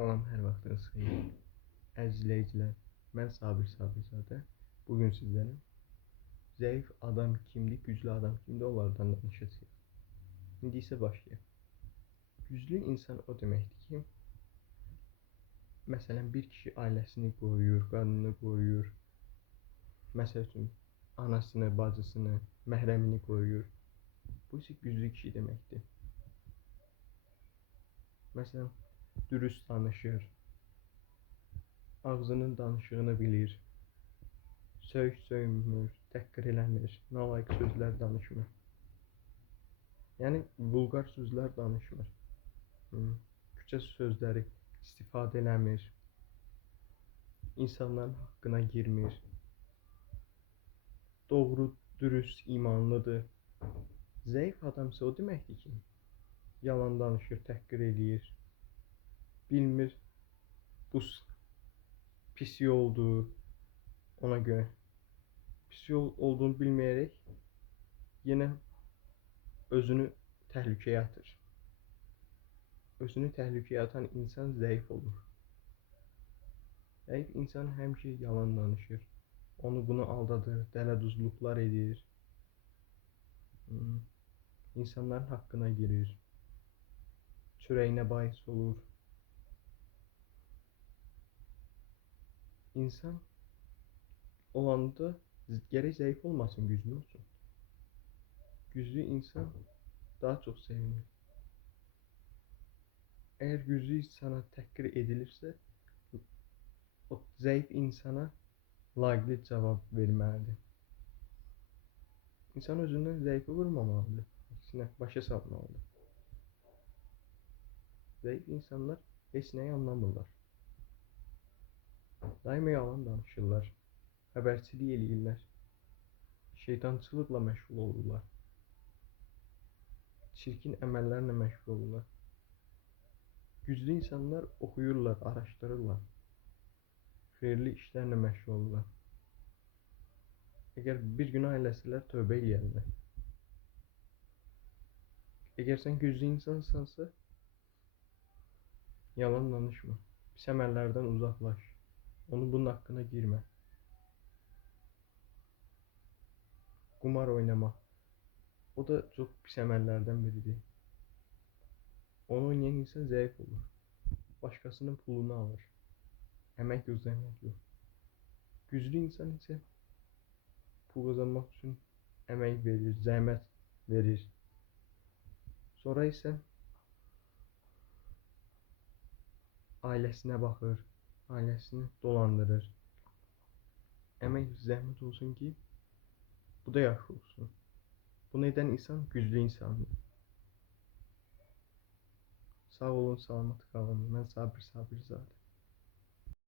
Salam, hər vaxtınız xeyir. Əziz izləyicilər, mən Sabir Sabirzadə. Bugün sizlərlə zəif adam kimdir, güclü adam kimdir, onlardan danışacağıq. İndi isə başlayaq. Güclü insan o deməkdir ki, məsələn, bir kişi ailəsini qoruyur, qadını qoruyur, məsəl üçün, anasını, bacısını, məhrəmini qoruyur. Bu isə güclü kişi deməkdir. Məsələn, dürüst danışır, ağzının danışığını bilir, söymür, təhqir eləmir, nalayiq sözlər danışmır. Yəni, vulqar sözlər danışmır. Küçə sözləri istifadə eləmir, insanların haqqına girmir, doğru, dürüst, imanlıdır. Zəif adam isə o deməkdir ki, yalan danışır, təhqir eləyir, bilmir bu pis yoldur, ona görə pis yol olduğunu bilməyərək yenə özünü təhlükəyə atır. Özünü təhlükəyə atan insan zəif olur. Zəif insan həmişə yalan danışır, onu bunu aldadır, dələduzluqlar edir, insanların haqqına girir, çörəyinə bais olur. İnsan olanda gərək zəif olmasın, güclü olsun. Güclü insan daha çox sevinir. Əgər güclü insana təhqir edilirsə, o zəif insana layiqli cavab verməlidir. İnsan özündən zəifi vurmamalıdır, əksinə başa salmalıdır. Zəif insanlar heç nəyi anlamırlar. Daima yalan danışırlar, xəbərçilik eləyirlər, şeytançılıqla məşğul olurlar, çirkin əməllərlə məşğul olurlar. Güclü insanlar oxuyurlar, araşdırırlar, xeyirli işlərlə məşğul olurlar. Əgər bir günah eləsələr, tövbə eləyərlər. Əgər sən güclü insansansa, yalan danışma, pis əməllərdən uzaqlaş, bunun haqqına girmə. Qumar oynamaq, o da çox pis əməllərdən biridir. Onu oynayan insan zəif olur, başqasının pulunu alır, əmək yox, zəhmət yox. Güclü insan isə pul qazanmaq üçün əmək verir, zəhmət verir. Sonra isə ailəsinə baxır, ailəsini dolandırır. Əmək, zəhmət olsun ki, bu da yaxşı olsun. Bunu edən insan güclü insandır. Sağ olun, salamat qalın. Mən Sabir Sabirzadə.